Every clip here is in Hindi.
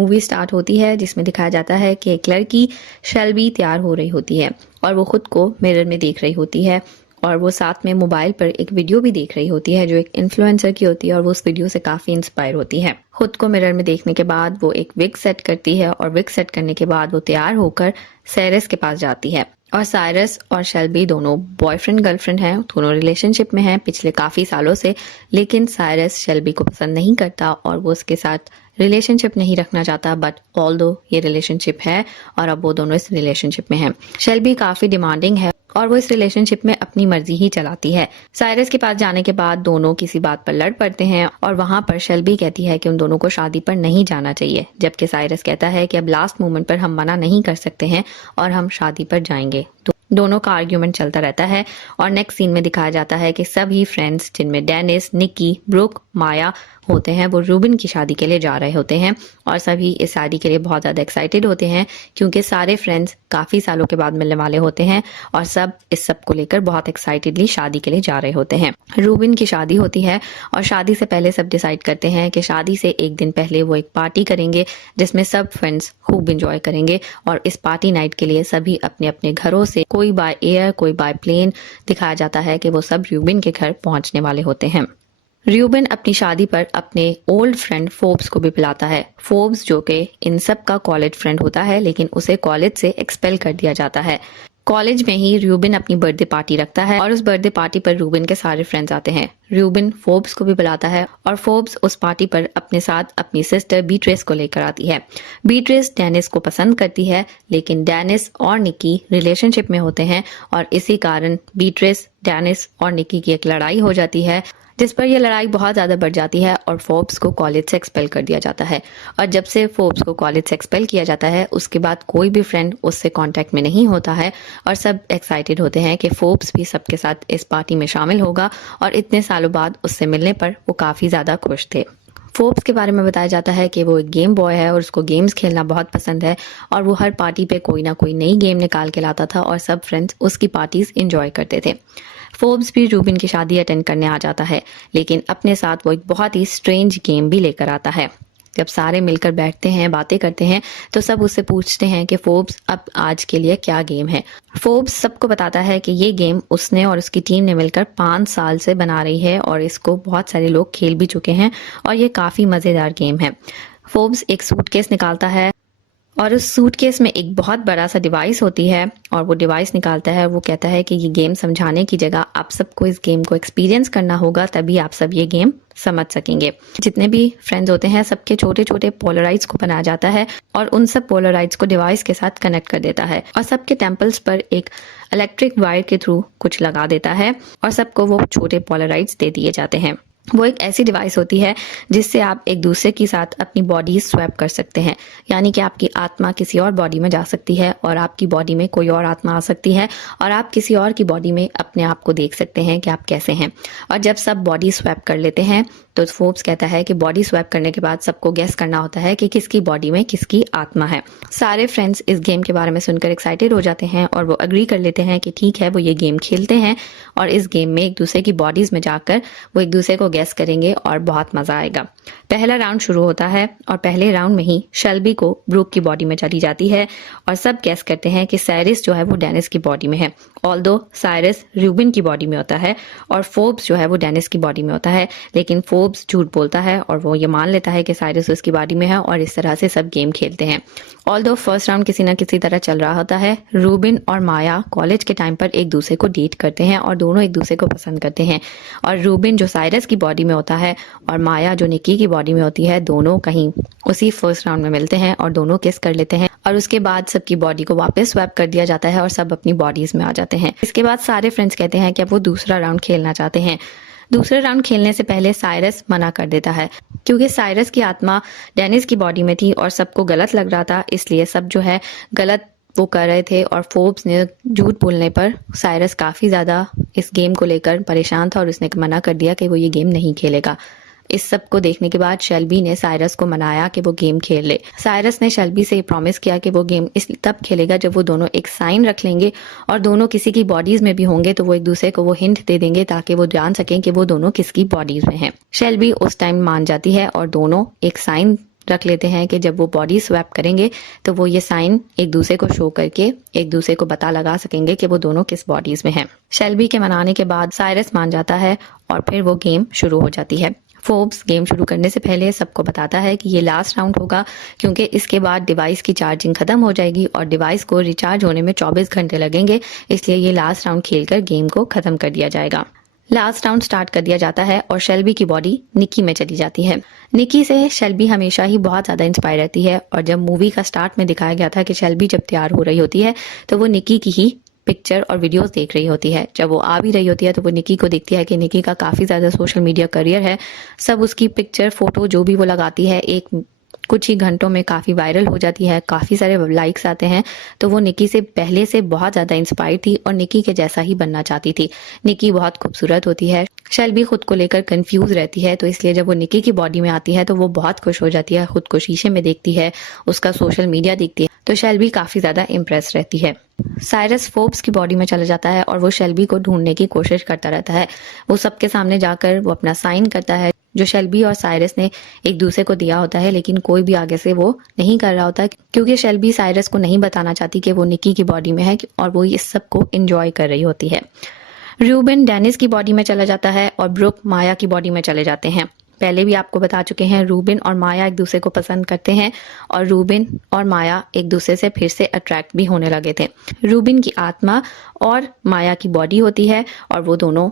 मूवी स्टार्ट होती है जिसमें दिखाया जाता है कि एक लड़की शेल्बी तैयार हो रही होती है और वो खुद को मिरर में देख रही होती है और वो साथ में मोबाइल पर एक वीडियो भी देख रही होती है जो एक इन्फ्लुएंसर की होती है और वो उस वीडियो से काफी इंस्पायर होती है। खुद को मिरर में देखने के बाद वो एक विग सेट करती है और विग सेट करने के बाद वो तैयार होकर साइरस के पास जाती है और साइरस और शेल्बी दोनों बॉयफ्रेंड गर्लफ्रेंड हैं, दोनों रिलेशनशिप में हैं पिछले काफी सालों से। लेकिन साइरस शेल्बी को पसंद नहीं करता और वो उसके साथ रिलेशनशिप नहीं रखना चाहता, बट ऑल्दो ये रिलेशनशिप है और अब वो दोनों इस रिलेशनशिप में हैं। शेल्बी काफी डिमांडिंग है और वो इस रिलेशनशिप में अपनी मर्जी ही चलाती है। साइरस के पास जाने के बाद दोनों किसी बात पर लड़ पड़ते हैं और वहां पर शेल्बी कहती है कि उन दोनों को शादी पर नहीं जाना चाहिए, जबकि साइरस कहता है कि अब लास्ट मोमेंट पर हम मना नहीं कर सकते हैं और हम शादी पर जाएंगे। तो दोनों का आर्ग्यूमेंट चलता रहता है और नेक्स्ट सीन में दिखाया जाता है कि सभी फ्रेंड्स जिनमें डेनिस, निकी, ब्रुक, माया होते हैं वो रूबिन की शादी के लिए जा रहे होते हैं और सभी इस शादी के लिए बहुत ज़्यादा एक्साइटेड होते हैं क्योंकि सारे फ्रेंड्स काफ़ी सालों के बाद मिलने वाले होते हैं और सब इस सब को लेकर बहुत एक्साइटेडली शादी के लिए जा रहे होते हैं। रूबिन की शादी होती है और शादी से पहले सब डिसाइड करते हैं कि शादी से एक दिन पहले वो एक पार्टी करेंगे जिसमें सब फ्रेंड्स खूब इंजॉय करेंगे और इस पार्टी नाइट के लिए सभी अपने अपने घरों से, कोई बाय एयर कोई बाय प्लेन, दिखाया जाता है कि वो सब रूबिन के घर पहुंचने वाले होते हैं। रूबिन अपनी शादी पर अपने ओल्ड फ्रेंड फोर्ब्स को भी बुलाता है। फोर्ब्स जो कि इन सब का कॉलेज फ्रेंड होता है लेकिन उसे कॉलेज से एक्सपेल कर दिया जाता है। कॉलेज में ही रूबिन अपनी बर्थडे पार्टी रखता है और उस बर्थडे पार्टी पर रूबिन के सारे फ्रेंड्स आते हैं। रूबिन फोर्ब्स को भी बुलाता है और फोर्ब्स उस पार्टी पर अपने साथ अपनी सिस्टर बीट्रेस को लेकर आती है। बीट्रेस डेनिस को पसंद करती है लेकिन डेनिस और निकी रिलेशनशिप में होते हैं और इसी कारण बीट्रेस, डेनिस और निकी की एक लड़ाई हो जाती है जिस पर यह लड़ाई बहुत ज़्यादा बढ़ जाती है और फोर्ब्स को कॉलेज से एक्सपेल कर दिया जाता है। और जब से फोर्ब्स को कॉलेज से एक्सपेल किया जाता है उसके बाद कोई भी फ्रेंड उससे कांटेक्ट में नहीं होता है और सब एक्साइटेड होते हैं कि फोर्ब्स भी सबके साथ इस पार्टी में शामिल होगा और इतने सालों बाद उससे मिलने पर वो काफ़ी ज़्यादा खुश थे। फोर्ब्स के बारे में बताया जाता है कि वो एक गेम बॉय है और उसको गेम्स खेलना बहुत पसंद है और वो हर पार्टी पे कोई ना कोई नई गेम निकाल के लाता था और सब फ्रेंड्स उसकी पार्टीज एंजॉय करते थे। फोर्ब्स भी रूबिन की शादी अटेंड करने आ जाता है लेकिन अपने साथ वो एक बहुत ही स्ट्रेंज गेम भी लेकर आता है। जब सारे मिलकर बैठते हैं, बातें करते हैं तो सब उससे पूछते हैं कि फोर्ब्स अब आज के लिए क्या गेम है। फोर्ब्स सबको बताता है कि ये गेम उसने और उसकी टीम ने मिलकर 5 साल से बना रही है और इसको बहुत सारे लोग खेल भी चुके हैं और ये काफ़ी मज़ेदार गेम है। फोर्ब्स एक सूटकेस निकालता है और उस सूटकेस में एक बहुत बड़ा सा डिवाइस होती है और वो डिवाइस निकालता है। वो कहता है कि ये गेम समझाने की जगह आप सबको इस गेम को एक्सपीरियंस करना होगा, तभी आप सब ये गेम समझ सकेंगे। जितने भी फ्रेंड्स होते हैं सबके छोटे छोटे पोलराइड्स को बनाया जाता है और उन सब पोलराइड्स को डिवाइस के साथ कनेक्ट कर देता है और सबके टेम्पल्स पर एक इलेक्ट्रिक वायर के थ्रू कुछ लगा देता है और सबको वो छोटे पोलराइड्स दे दिए जाते हैं। वो एक ऐसी डिवाइस होती है जिससे आप एक दूसरे के साथ अपनी बॉडी स्वैप कर सकते हैं, यानी कि आपकी आत्मा किसी और बॉडी में जा सकती है और आपकी बॉडी में कोई और आत्मा आ सकती है और आप किसी और की बॉडी में अपने आप को देख सकते हैं कि आप कैसे हैं। और जब सब बॉडी स्वैप कर लेते हैं तो फोर्ब्स कहता है कि बॉडी स्वैप करने के बाद सबको गेस करना होता है कि किसकी बॉडी में किसकी आत्मा है। सारे फ्रेंड्स इस गेम के बारे में सुनकर एक्साइटेड हो जाते हैं और वो अग्री कर लेते हैं कि ठीक है वो ये गेम खेलते हैं और इस गेम में एक दूसरे की बॉडीज में जाकर वो एक दूसरे को गेस करेंगे और बहुत मजा आएगा। पहला राउंड शुरू होता है और पहले राउंड में ही शेल्बी को ब्रुक की बॉडी में चली जाती है और सब गेस करते हैं कि साइरस जो है वो डेनिस की बॉडी में है। ऑल्दो साइरस रूबिन की बॉडी में होता है और फोर्ब्स जो है वो डेनिस की बॉडी में होता है, लेकिन फोर्ब्स झूठ बोलता है और वो ये मान लेता है कि साइरस उसकी बॉडी में है और इस तरह से सब गेम खेलते हैं। ऑल्दो फर्स्ट राउंड किसी न किसी तरह चल रहा होता है। रूबिन और माया कॉलेज के टाइम पर एक दूसरे को डेट करते हैं और दोनों एक दूसरे को पसंद करते हैं और रूबिन जो साइरस की बॉडी में होता है और माया जो निकी की बॉडी में होती है दोनों कहीं उसी फर्स्ट राउंड में मिलते हैं और दोनों किस कर लेते हैं और उसके बाद सबकी बॉडी को वापस स्वैप कर दिया जाता है और सब अपनी बॉडीज में आ जाते हैं। इसके बाद सारे फ्रेंड्स कहते हैं कि अब वो दूसरा राउंड खेलना चाहते हैं। दूसरे राउंड खेलने से पहले साइरस मना कर देता है क्योंकि साइरस की आत्मा डेनिस की बॉडी में थी और सबको गलत लग रहा था, इसलिए सब जो है गलत वो कर रहे थे और फोर्ब्स ने झूठ बोलने पर साइरस काफ़ी ज़्यादा इस गेम को लेकर परेशान था और उसने मना कर दिया कि वो ये गेम नहीं खेलेगा। इस सब को देखने के बाद शेल्बी ने साइरस को मनाया कि वो गेम खेल ले। साइरस ने शेल्बी से प्रॉमिस किया कि वो गेम इस तब खेलेगा जब वो दोनों एक साइन रख लेंगे और दोनों किसी की बॉडीज में भी होंगे तो वो एक दूसरे को वो हिंट दे देंगे ताकि वो जान सकें कि वो दोनों किसकी बॉडीज में हैं। शेल्बी उस टाइम मान जाती है और दोनों एक साइन रख लेते हैं कि जब वो बॉडी स्वैप करेंगे तो वो ये साइन एक दूसरे को शो करके एक दूसरे को पता लगा सकेंगे कि वो दोनों किस बॉडीज में हैं। शेल्बी के मनाने के बाद साइरस मान जाता है और फिर वो गेम शुरू हो जाती है। फोर्ब्स गेम शुरू करने से पहले सबको बताता है कि ये लास्ट राउंड होगा, क्योंकि इसके बाद डिवाइस की चार्जिंग खत्म हो जाएगी और डिवाइस को रिचार्ज होने में 24 घंटे लगेंगे, इसलिए ये लास्ट राउंड खेलकर गेम को खत्म कर दिया जाएगा। लास्ट राउंड स्टार्ट कर दिया जाता है और शेल्बी की बॉडी निकी में चली जाती है। निकी से शेल्बी हमेशा ही बहुत ज़्यादा इंस्पायर रहती है और जब मूवी का स्टार्ट में दिखाया गया था कि शेल्बी जब तैयार हो रही होती है तो वो निकी की ही पिक्चर और वीडियोस देख रही होती है। जब वो आ भी रही होती है तो वो निकी को देखती है कि निकी का काफ़ी ज़्यादा सोशल मीडिया करियर है। सब उसकी पिक्चर फोटो जो भी वो लगाती है एक कुछ ही घंटों में काफ़ी वायरल हो जाती है, काफ़ी सारे लाइक्स आते हैं। तो वो निकी से पहले से बहुत ज़्यादा इंस्पायर थी और निकी के जैसा ही बनना चाहती थी। निकी बहुत खूबसूरत होती है। शेल्बी खुद को लेकर कंफ्यूज रहती है, तो इसलिए जब वो निकी की बॉडी में आती है तो वो बहुत खुश हो जाती है। खुद को शीशे में देखती है, उसका सोशल मीडिया देखती है, तो शेल्बी काफ़ी ज़्यादा इम्प्रेस रहती है। साइरस फोर्ब्स की बॉडी में चला जाता है और वो शेल्बी को ढूंढने की कोशिश करता रहता है। वो सबके सामने जाकर वो अपना साइन करता है जो शेल्बी और साइरस ने एक दूसरे को दिया होता है, लेकिन कोई भी आगे से वो नहीं कर रहा होता क्योंकि शेल्बी साइरस को नहीं बताना चाहती कि वो निकी की बॉडी में है और वो इस सब को एंजॉय कर रही होती है। रूबिन डेनिस की बॉडी में चला जाता है और ब्रुक माया की बॉडी में चले जाते हैं। पहले भी आपको बता चुके हैं रूबिन और माया एक दूसरे को पसंद करते हैं और रूबिन और माया एक दूसरे से फिर से अट्रैक्ट भी होने लगे थे। रूबिन की आत्मा और माया की बॉडी होती है और वो दोनों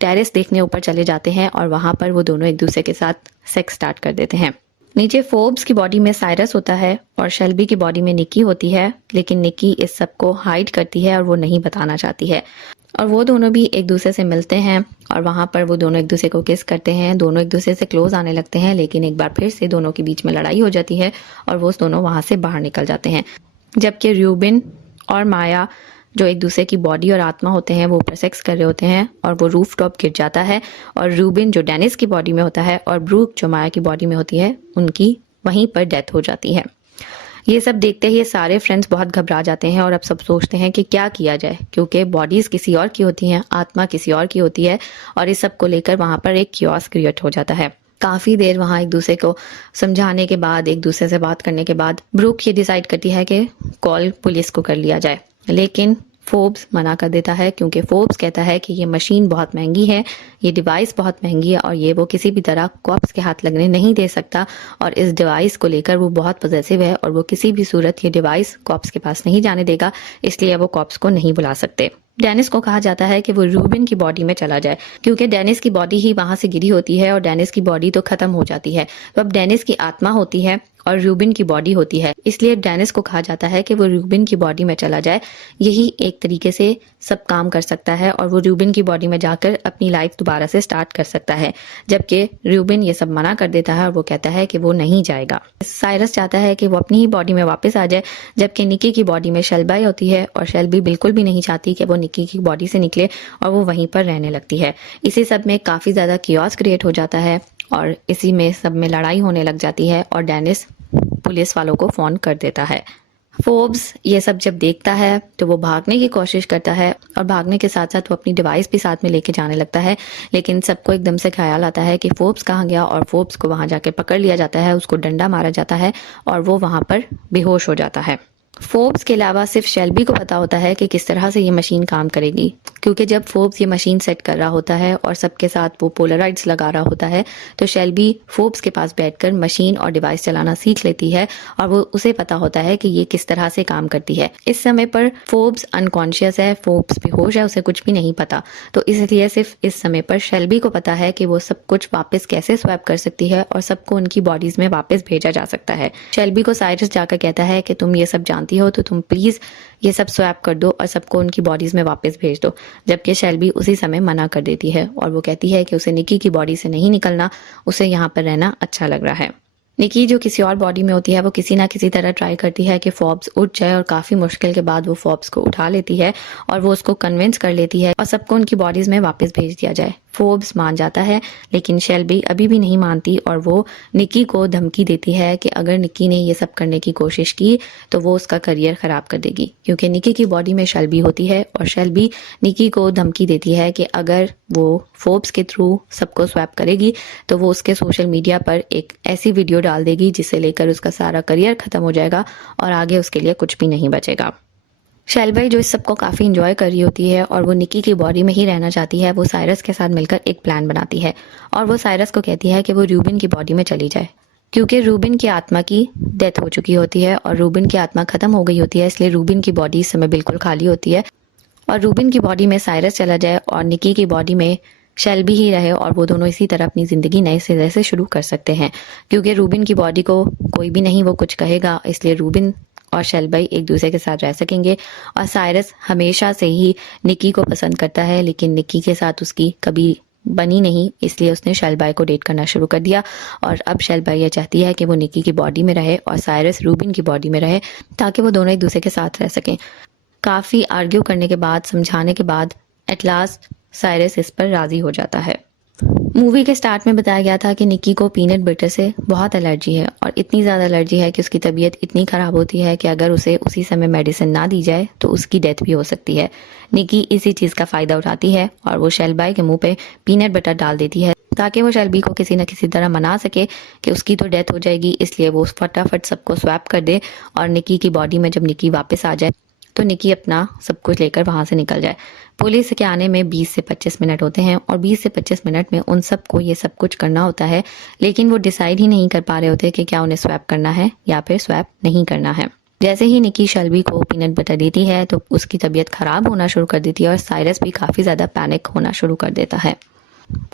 टेरेस देखने ऊपर चले जाते हैं और वहां पर वो दोनों एक दूसरे के साथ सेक्स स्टार्ट कर देते हैं। नीचे फोर्ब्स की बॉडी में साइरस होता है और शेल्बी की बॉडी में निकी होती है, लेकिन निकी इस सब को हाइड करती है और वो नहीं बताना चाहती है। और वो दोनों भी एक दूसरे से मिलते हैं और वहां पर वो दोनों एक दूसरे को किस करते हैं। दोनों एक दूसरे से क्लोज आने लगते हैं, लेकिन एक बार फिर से दोनों के बीच में लड़ाई हो जाती है और वो दोनों वहां से बाहर निकल जाते हैं। जबकि रूबिन और माया जो एक दूसरे की बॉडी और आत्मा होते हैं वो ऊपर सेक्स कर रहे होते हैं और वो रूफ टॉप गिर जाता है और रूबिन जो डेनिस की बॉडी में होता है और ब्रूक जो माया की बॉडी में होती है उनकी वहीं पर डेथ हो जाती है। ये सब देखते ही ये सारे फ्रेंड्स बहुत घबरा जाते हैं और अब सब सोचते हैं कि क्या किया जाए, क्योंकि बॉडीज किसी और की होती हैं, आत्मा किसी और की होती है और इस सब को लेकर वहां पर एक कियोस्क क्रिएट हो जाता है। काफी देर वहां एक दूसरे को समझाने के बाद, एक दूसरे से बात करने के बाद ब्रूक ये डिसाइड करती है कि कॉल पुलिस को कर लिया जाए, लेकिन फोर्ब्स मना कर देता है क्योंकि फोर्ब्स कहता है कि ये मशीन बहुत महंगी है, ये डिवाइस बहुत महंगी है और ये वो किसी भी तरह कॉप्स के हाथ लगने नहीं दे सकता और इस डिवाइस को लेकर वो बहुत पॉजेसिव है और वो किसी भी सूरत ये डिवाइस कॉप्स के पास नहीं जाने देगा, इसलिए वो कॉप्स को नहीं बुला सकते। डेनिस को कहा जाता है कि वो रूबिन की बॉडी में चला जाए क्योंकि डेनिस की बॉडी ही वहां से गिरी होती है और डेनिस की बॉडी तो खत्म हो जाती है, तो अब डेनिस की आत्मा होती है और रूबिन की बॉडी होती है, इसलिए डेनिस को कहा जाता है कि वो रूबिन की बॉडी में चला जाए। यही एक तरीके से सब काम कर सकता है और वो रूबिन की बॉडी में जाकर अपनी लाइफ दोबारा से स्टार्ट कर सकता है, जबकि रूबिन ये सब मना कर देता है और वो कहता है कि वो नहीं जाएगा। साइरस चाहता है कि वो अपनी ही बॉडी में वापस आ जाए, जबकि निकी की बॉडी में शेल्बी होती है और शेल्बी बिल्कुल भी नहीं चाहती कि वो निकी की बॉडी से निकले और वो वहीं पर रहने लगती है। इसी सब में काफी ज्यादा कियोस क्रिएट हो जाता है और इसी में सब में लड़ाई होने लग जाती है और डेनिस पुलिस वालों को फोन कर देता है। फोर्ब्स ये सब जब देखता है तो वो भागने की कोशिश करता है और भागने के साथ साथ वो अपनी डिवाइस भी साथ में लेके जाने लगता है, लेकिन सबको एकदम से ख्याल आता है कि फोर्ब्स कहाँ गया और फोर्ब्स को वहां जाकर पकड़ लिया जाता है, उसको डंडा मारा जाता है और वो वहां पर बेहोश हो जाता है। फोर्ब्स के अलावा सिर्फ शेल्बी को पता होता है कि किस तरह से ये मशीन काम करेगी, क्योंकि जब फोर्ब्स ये मशीन सेट कर रहा होता है और सबके साथ वो पोलराइड्स लगा रहा होता है तो शेल्बी फोर्ब्स के पास बैठकर मशीन और डिवाइस चलाना सीख लेती है और वो उसे पता होता है कि ये किस तरह से काम करती है। इस समय पर फोर्ब्स अनकॉन्शियस है, फोर्ब्स बेहोश है, उसे कुछ भी नहीं पता, तो इसलिए सिर्फ इस समय पर शेल्बी को पता है कि वो सब कुछ वापस कैसे स्वैप कर सकती है और सबको उनकी बॉडीज में वापस भेजा जा सकता है। शेल्बी को साइरस जाकर कहता है कि तुम ये सब जानती हो तो तुम प्लीज ये सब स्वैप कर दो और सबको उनकी बॉडीज में वापस भेज दो, जबकि शेल्बी उसी समय मना कर देती है और वो कहती है कि उसे निकी की बॉडी से नहीं निकलना, उसे यहाँ पर रहना अच्छा लग रहा है। निकी जो किसी और बॉडी में होती है वो किसी ना किसी तरह ट्राई करती है कि फोर्ब्स उठ जाए और काफी मुश्किल के बाद वो फोर्ब्स को उठा लेती है और वो उसको कन्विंस कर लेती है और सबको उनकी बॉडीज में वापस भेज दिया जाए। फोर्ब्स मान जाता है, लेकिन शेल्बी अभी भी नहीं मानती और वो निकी को धमकी देती है कि अगर निकी ने ये सब करने की कोशिश की तो वो उसका करियर ख़राब कर देगी, क्योंकि निकी की बॉडी में शेल्बी होती है और शेल्बी निकी को धमकी देती है कि अगर वो फोर्ब्स के थ्रू सबको स्वैप करेगी तो वो उसके सोशल मीडिया पर एक ऐसी वीडियो डाल देगी जिसे लेकर उसका सारा करियर ख़त्म हो जाएगा और आगे उसके लिए कुछ भी नहीं बचेगा। शेल्बी जो इस सबको काफ़ी इंजॉय कर रही होती है और वो निकी की बॉडी में ही रहना चाहती है, वो साइरस के साथ मिलकर एक प्लान बनाती है और वो साइरस को कहती है कि वो रूबिन की बॉडी में चली जाए, क्योंकि रूबिन की आत्मा की डेथ हो चुकी होती है और रूबिन की आत्मा खत्म हो गई होती है, इसलिए रूबिन की बॉडी इस समय बिल्कुल खाली होती है और रूबिन की बॉडी में साइरस चला जाए और निकी की बॉडी में शेल्बी ही रहे और वो दोनों इसी तरह अपनी ज़िंदगी नए सिरे से शुरू कर सकते हैं, क्योंकि रूबिन की बॉडी को कोई भी नहीं वो कुछ कहेगा, इसलिए रूबिन और शेल्बी एक दूसरे के साथ रह सकेंगे। और साइरस हमेशा से ही निकी को पसंद करता है, लेकिन निकी के साथ उसकी कभी बनी नहीं, इसलिए उसने शेल्बी को डेट करना शुरू कर दिया और अब शेल्बी ये चाहती है कि वो निकी की बॉडी में रहे और साइरस रूबिन की बॉडी में रहे, ताकि वो दोनों एक दूसरे के साथ रह सकें। काफ़ी आर्ग्यू करने के बाद, समझाने के बाद एट लास्ट साइरस इस पर राज़ी हो जाता है। मूवी के स्टार्ट में बताया गया था कि निकी को पीनट बटर से बहुत एलर्जी है और इतनी ज़्यादा एलर्जी है कि उसकी तबीयत इतनी ख़राब होती है कि अगर उसे उसी समय मेडिसिन ना दी जाए तो उसकी डेथ भी हो सकती है। निकी इसी चीज़ का फ़ायदा उठाती है और वो शेल्बी के मुंह पे पीनट बटर डाल देती है ताकि वो शेल्बी को किसी न किसी तरह मना सके कि उसकी तो डेथ हो जाएगी, इसलिए वो फटाफट सबको स्वैप कर दे और निकी की बॉडी में जब निकी वापस आ जाए तो निकी अपना सब कुछ लेकर वहाँ से निकल जाए। पुलिस के आने में 20 से 25 मिनट होते हैं और 20 से 25 मिनट में उन सबको ये सब कुछ करना होता है, लेकिन वो डिसाइड ही नहीं कर पा रहे होते कि क्या उन्हें स्वैप करना है या फिर स्वैप नहीं करना है। जैसे ही निकी शेल्बी को पीनट बटर देती है तो उसकी तबीयत खराब होना शुरू कर देती है और साइरस भी काफ़ी ज़्यादा पैनिक होना शुरू कर देता है।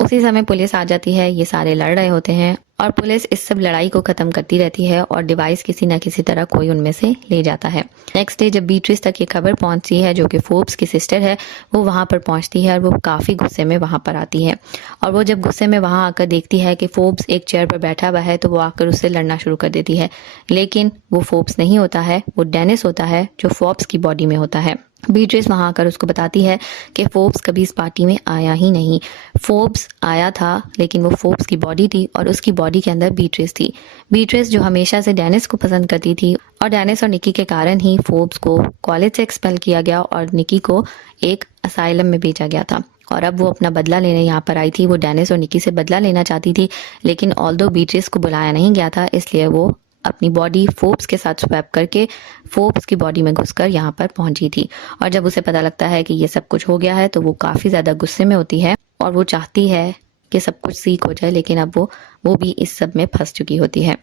उसी समय पुलिस आ जाती है, ये सारे लड़ रहे होते हैं और पुलिस इस सब लड़ाई को ख़त्म करती रहती है और डिवाइस किसी न किसी तरह कोई उनमें से ले जाता है। नेक्स्ट डे जब बीट्रिस तक ये खबर पहुंचती है, जो कि फोर्ब्स की सिस्टर है, वो वहां पर पहुंचती है और वो काफ़ी गुस्से में वहां पर आती है और वो जब गुस्से में वहां आकर देखती है कि फोर्ब्स एक चेयर पर बैठा हुआ है तो वो आकर उससे लड़ना शुरू कर देती है, लेकिन वो फोर्ब्स नहीं होता है, वो डेनिस होता है जो फोर्ब्स की बॉडी में होता है। बीट्रिस वहां आकर उसको बताती है कि फोर्ब्स कभी इस पार्टी में आया ही नहीं। फोर्ब्स आया था लेकिन वो फोर्ब्स की बॉडी थी और उसकी बॉडी के अंदर बीट्रिस थी। बीट्रिस जो हमेशा से डेनिस को पसंद करती थी और डेनिस और निकी के कारण ही फोर्ब्स को कॉलेज से एक्सपेल किया गया और निकी को एक असाइलम में भेजा गया था और अब वो अपना बदला लेने यहाँ पर आई थी। वो डेनिस और निकी से बदला लेना चाहती थी, लेकिन ऑल्दो बीट्रिस को बुलाया नहीं गया था, इसलिए वो अपनी बॉडी फोर्ब्स के साथ स्वैप करके फोर्ब्स की बॉडी में घुसकर यहाँ पर पहुंची थी। और जब उसे पता लगता है कि ये सब कुछ हो गया है तो वो काफ़ी ज़्यादा गुस्से में होती है और वो चाहती है कि सब कुछ सीख हो जाए, लेकिन अब वो भी इस सब में फंस चुकी होती है।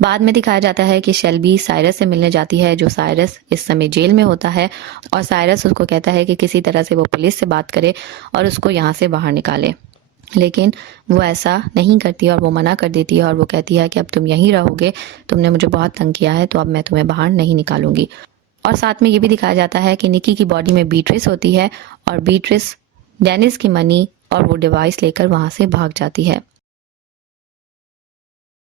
बाद में दिखाया जाता है कि शेल्बी साइरस से मिलने जाती है, जो साइरस इस समय जेल में होता है और साइरस उसको कहता है कि किसी तरह से वो पुलिस से बात करे और उसको यहाँ से बाहर निकाले, लेकिन वो ऐसा नहीं करती और वो मना कर देती है और वो कहती है कि अब तुम यहीं रहोगे, तुमने मुझे बहुत तंग किया है तो अब मैं तुम्हें बाहर नहीं निकालूंगी। और साथ में ये भी दिखाया जाता है कि निकी की बॉडी में बीट्रिस होती है और बीट्रिस डेनिस की मनी और वो डिवाइस लेकर वहाँ से भाग जाती है।